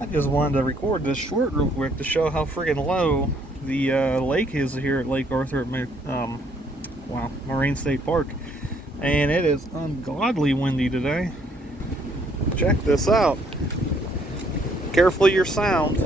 I just wanted to record this short real quick to show how friggin' low the lake is here at Lake Arthur at Marine State Park. And it is ungodly windy today. Check this out. Careful your sound.